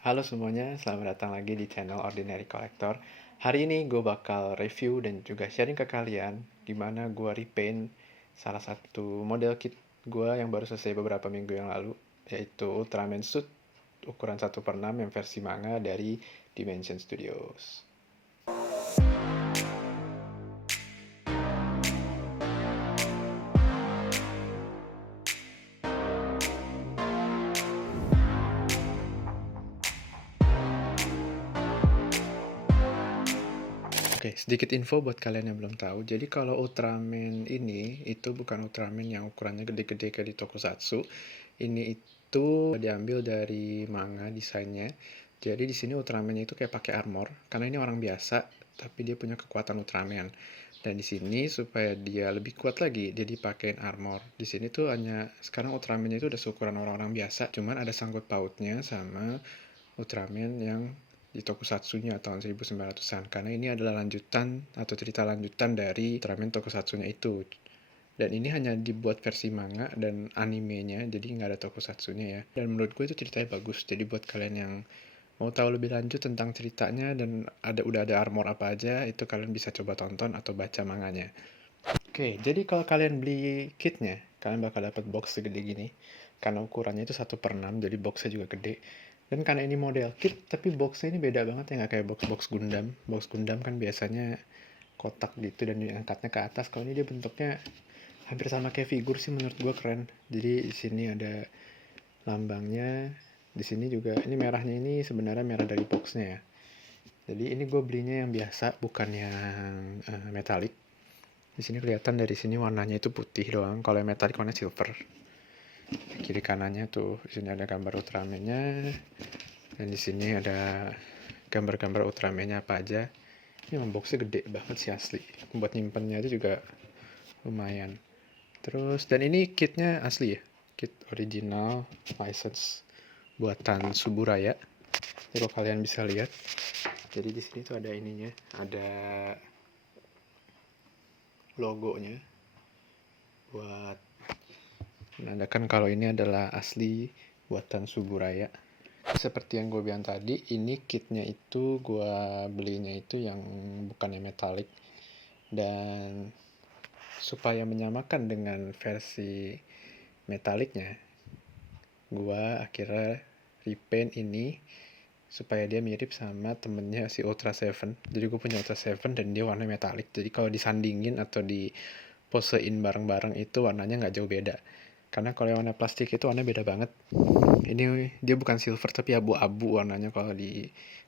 Halo semuanya, selamat datang lagi di channel Ordinary Collector. Hari ini gue bakal review dan juga sharing ke kalian gimana gue repaint salah satu model kit gue yang baru selesai beberapa minggu yang lalu, yaitu Ultraman Suit ukuran 1/6 yang versi manga dari Dimension Studios. Oke, sedikit info buat kalian yang belum tahu. Jadi kalau Ultraman ini itu bukan Ultraman yang ukurannya gede-gede kayak di Tokusatsu. Ini itu diambil dari manga desainnya. Jadi di sini Ultraman-nya itu kayak pakai armor karena ini orang biasa tapi dia punya kekuatan Ultraman. Dan di sini supaya dia lebih kuat lagi dia dipakein armor. Di sini tuh hanya sekarang Ultraman-nya itu udah seukuran orang-orang biasa, cuman ada sangkut pautnya sama Ultraman yang di Tokusatsunya tahun 1900-an, karena ini adalah lanjutan atau cerita lanjutan dari Ultraman Tokusatsunya itu. Dan ini hanya dibuat versi manga dan animenya, jadi nggak ada Tokusatsunya ya. Dan menurut gue itu ceritanya bagus, jadi buat kalian yang mau tahu lebih lanjut tentang ceritanya dan udah ada armor apa aja, itu kalian bisa coba tonton atau baca manganya. Oke, jadi kalau kalian beli kitnya, kalian bakal dapat box segede gini. Karena ukurannya itu 1/6, jadi boxnya juga gede. Dan karena ini model kit, tapi boxnya ini beda banget ya, nggak kayak box-box Gundam. Box Gundam kan biasanya kotak gitu dan diangkatnya ke atas. Kalau ini dia bentuknya hampir sama kayak figur sih, menurut gua keren. Jadi di sini ada lambangnya. Di sini juga, ini merahnya ini sebenarnya merah dari boxnya ya. Jadi ini gue belinya yang biasa, bukan yang metalik. Di sini kelihatan dari sini warnanya itu putih doang. Kalau yang metalik warna silver. Kiri kanannya tuh, di sini ada gambar Ultraman-nya dan di sini ada gambar-gambar Ultraman-nya apa aja. Ini emang boxnya gede banget sih asli. Buat nyimpennya itu juga lumayan. Terus dan ini kitnya asli ya, kit original license buatan Suburaya. Jadi kalau kalian bisa lihat, jadi di sini tuh ada ininya, ada logonya buat menandakan kalau ini adalah asli buatan Suburaya. Seperti yang gue bilang tadi, ini kitnya itu gue belinya itu yang bukannya metalik. Dan supaya menyamakan dengan versi metaliknya, gue akhirnya repaint ini supaya dia mirip sama temennya si Ultra Seven. Jadi gue punya Ultra Seven dan dia warna metalik. Jadi kalau disandingin atau di posein bareng-bareng itu warnanya nggak jauh beda. Karena kalau yang warna plastik itu warnanya beda banget. Ini dia bukan silver tapi abu-abu warnanya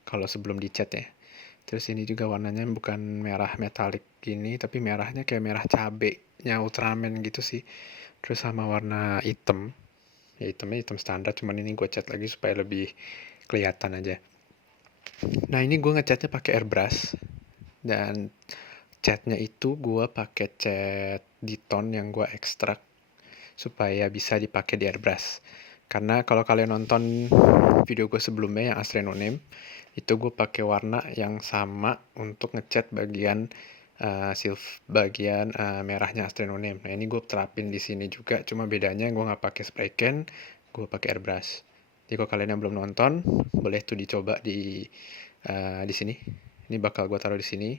kalau sebelum dicat ya. Terus ini juga warnanya bukan merah metalik gini, tapi merahnya kayak merah cabenya Ultraman gitu sih. Terus sama warna hitam. Ya hitamnya hitam standar, cuman ini gue cat lagi supaya lebih kelihatan aja. Nah ini gue ngecatnya pakai airbrush dan catnya itu gue pakai cat Diton yang gue ekstrak supaya bisa dipakai di airbrush. Karena kalau kalian nonton video gue sebelumnya yang Astrononym, itu gue pakai warna yang sama untuk ngecat bagian bagian merahnya Astrononym. Nah ini gue terapin di sini juga, cuma bedanya gue nggak pakai spray can, gue pakai airbrush. Jadi kalau kalian yang belum nonton, boleh tuh dicoba di sini. Ini bakal gue taruh di sini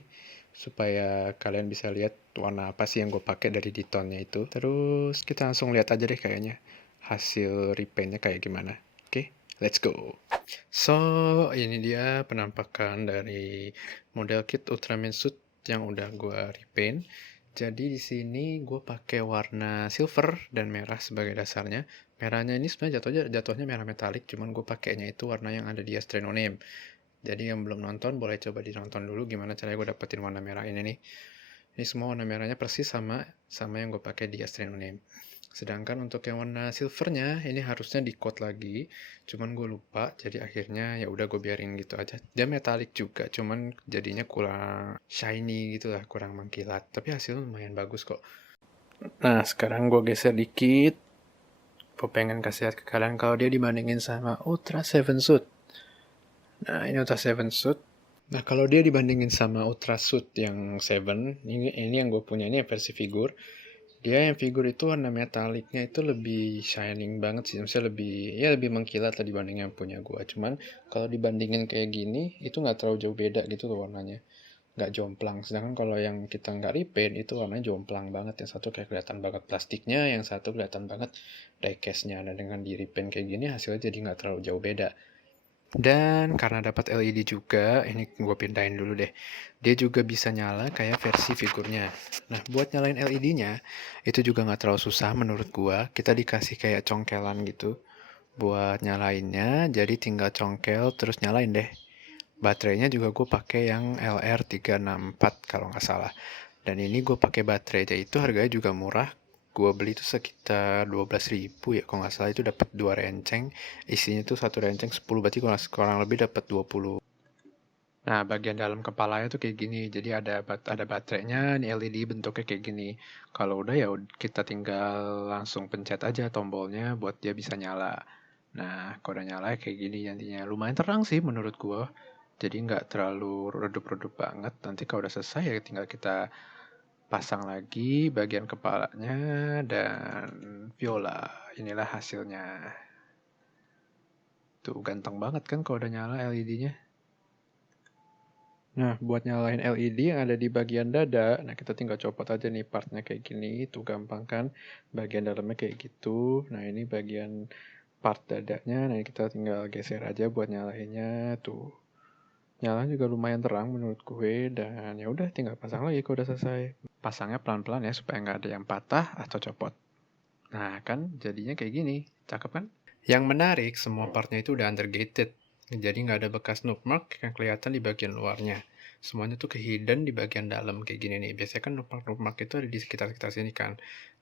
supaya kalian bisa lihat warna apa sih yang gue pakai dari Ditonnya itu. Terus kita langsung lihat aja deh kayaknya hasil repaintnya kayak gimana. Oke, let's go. So, ini dia penampakan dari model kit Ultraman Suit yang udah gue repaint. Jadi di sini gue pakai warna silver dan merah sebagai dasarnya. Merahnya ini sebenarnya jatuhnya merah metalik, cuman gue pakainya itu warna yang ada di Astrononym. Jadi yang belum nonton boleh coba ditonton dulu gimana caranya gue dapetin warna merah ini nih. Ini semua warna merahnya persis sama yang gue pakai di Astrononym. Sedangkan untuk yang warna silvernya ini harusnya di coat lagi, cuman gue lupa, jadi akhirnya ya udah gue biarin gitu aja. Dia metalik juga, cuman jadinya kurang shiny gitu lah, kurang mengkilat. Tapi hasilnya lumayan bagus kok. Nah sekarang gue geser dikit, gue pengen kasih lihat ke kalian kalau dia dibandingin sama Ultra Seven Suit. Nah ini Ultra Seven Suit. Nah kalau dia dibandingin sama Ultra Suit yang Seven, ini yang gue punya ini versi figur. Dia yang figur itu warna metaliknya itu lebih shining banget sih, maksudnya lebih mengkilat lah dibanding yang punya gua. Cuman kalau dibandingin kayak gini, itu nggak terlalu jauh beda gitu loh warnanya. Nggak jomplang. Sedangkan kalau yang kita nggak repaint itu warnanya jomplang banget. Yang satu kayak kelihatan banget plastiknya, yang satu kelihatan banget diecast-nya. Dan dengan di repaint kayak gini hasilnya jadi nggak terlalu jauh beda. Dan karena dapat LED juga, ini gue pindahin dulu deh. Dia juga bisa nyala kayak versi figurnya. Nah, buat nyalain LED-nya, itu juga nggak terlalu susah menurut gue. Kita dikasih kayak congkelan gitu buat nyalainnya. Jadi tinggal congkel terus nyalain deh. Baterainya juga gue pakai yang LR364 kalau nggak salah. Dan ini gue pakai baterainya itu harganya juga murah. Gue beli itu sekitar 12.000 ya kalau nggak salah, itu dapat 2 renceng. Isinya tuh satu renceng 10, berarti kurang lebih dapat 20. Nah, bagian dalam kepalanya tuh kayak gini. Jadi ada baterainya, ini LED bentuknya kayak gini. Kalau udah ya kita tinggal langsung pencet aja tombolnya buat dia bisa nyala. Nah, kalau udah nyala kayak gini nantinya. Lumayan terang sih menurut gua. Jadi nggak terlalu redup-redup banget. Nanti kalau udah selesai ya tinggal kita pasang lagi bagian kepalanya dan viola. Inilah hasilnya. Tuh ganteng banget kan kalau udah nyala LED-nya. Nah, buat nyalain LED yang ada di bagian dada, nah kita tinggal copot aja nih partnya kayak gini, itu gampang kan, bagian dalamnya kayak gitu. Nah, ini bagian part dadanya, nah kita tinggal geser aja buat nyalainnya, tuh. Nyala juga lumayan terang menurut gue, dan ya udah tinggal pasang lagi kalau udah selesai. Pasangnya pelan-pelan ya, supaya nggak ada yang patah atau copot. Nah, kan jadinya kayak gini, cakep kan? Yang menarik, semua partnya itu udah undergated. Jadi nggak ada bekas noob mark yang kelihatan di bagian luarnya. Semuanya tuh hidden di bagian dalam kayak gini nih. Biasanya kan noob mark itu ada di sekitar-sekitar sini kan.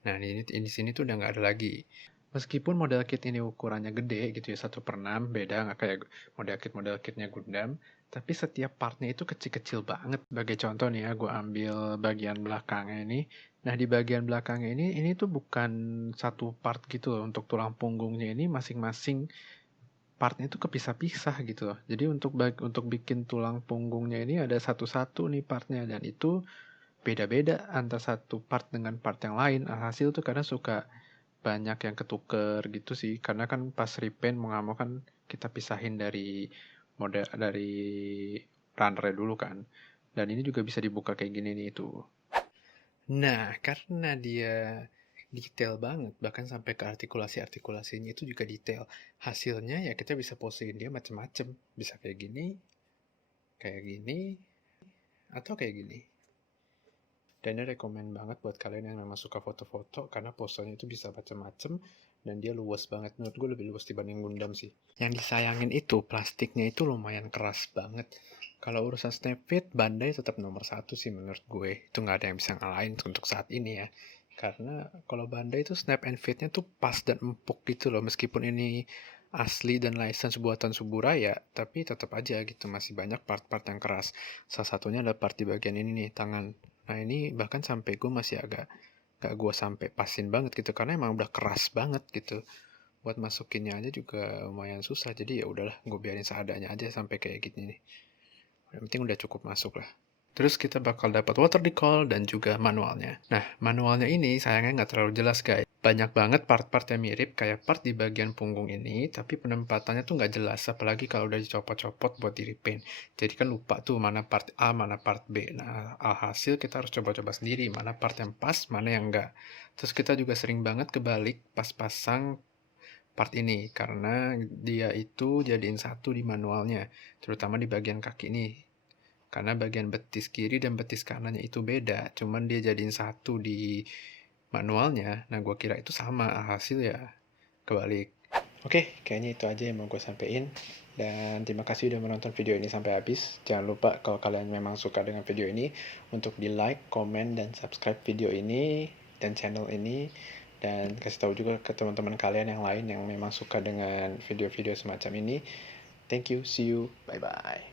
Nah, ini sini tuh udah nggak ada lagi. Meskipun model kit ini ukurannya gede gitu ya, 1/6, beda nggak kayak model kitnya Gundam, tapi setiap partnya itu kecil-kecil banget. Sebagai contoh nih ya, gue ambil bagian belakangnya ini. Nah, di bagian belakangnya ini tuh bukan satu part gitu loh. Untuk tulang punggungnya ini masing-masing partnya itu kepisah-pisah gitu loh. Jadi untuk bikin tulang punggungnya ini ada satu-satu nih partnya, dan itu beda-beda antara satu part dengan part yang lain. Alhasil tuh kadang suka banyak yang ketuker gitu sih, karena kan pas repaint mau nggak mau kan kita pisahin dari model dari runner dulu kan. Dan ini juga bisa dibuka kayak gini nih itu. Nah, karena dia detail banget, bahkan sampai ke artikulasinya itu juga detail. Hasilnya ya kita bisa posein dia macem-macem. Bisa kayak gini, atau kayak gini. Dan ini rekomen banget buat kalian yang memang suka foto-foto, karena posenya itu bisa macem-macem, dan dia luas banget. Menurut gue lebih luas dibanding Gundam sih. Yang disayangin itu, plastiknya itu lumayan keras banget. Kalau urusan snap fit, Bandai tetap nomor satu sih menurut gue. Itu nggak ada yang bisa ngalahin untuk saat ini ya. Karena kalau Bandai itu snap and fitnya tuh pas dan empuk gitu loh. Meskipun ini asli dan license buatan Suburaya, tapi tetap aja gitu masih banyak part-part yang keras. Salah satunya adalah part di bagian ini nih, tangan. Nah, ini bahkan sampai gue masih agak gak gue sampai pasin banget gitu, karena emang udah keras banget gitu. Buat masukinnya aja juga lumayan susah. Jadi ya udahlah, gue biarin seadanya aja sampai kayak gini nih. Yang penting udah cukup masuk lah. Terus kita bakal dapat water decall dan juga manualnya. Nah, manualnya ini sayangnya nggak terlalu jelas guys. Banyak banget part-part yang mirip kayak part di bagian punggung ini, tapi penempatannya tuh nggak jelas, apalagi kalau udah dicopot-copot buat di repaint. Jadi kan lupa tuh mana part A, mana part B. Nah, alhasil kita harus coba-coba sendiri mana part yang pas, mana yang enggak. Terus kita juga sering banget kebalik pas pasang part ini, karena dia itu jadiin satu di manualnya, terutama di bagian kaki ini. Karena bagian betis kiri dan betis kanannya itu beda, cuman dia jadiin satu di manualnya. Nah, gue kira itu sama, hasil ya kebalik. Oke, kayaknya itu aja yang mau gue sampein. Dan terima kasih udah menonton video ini sampai habis. Jangan lupa kalau kalian memang suka dengan video ini, untuk di like, komen, dan subscribe video ini dan channel ini. Dan kasih tahu juga ke teman-teman kalian yang lain yang memang suka dengan video-video semacam ini. Thank you, see you, bye-bye.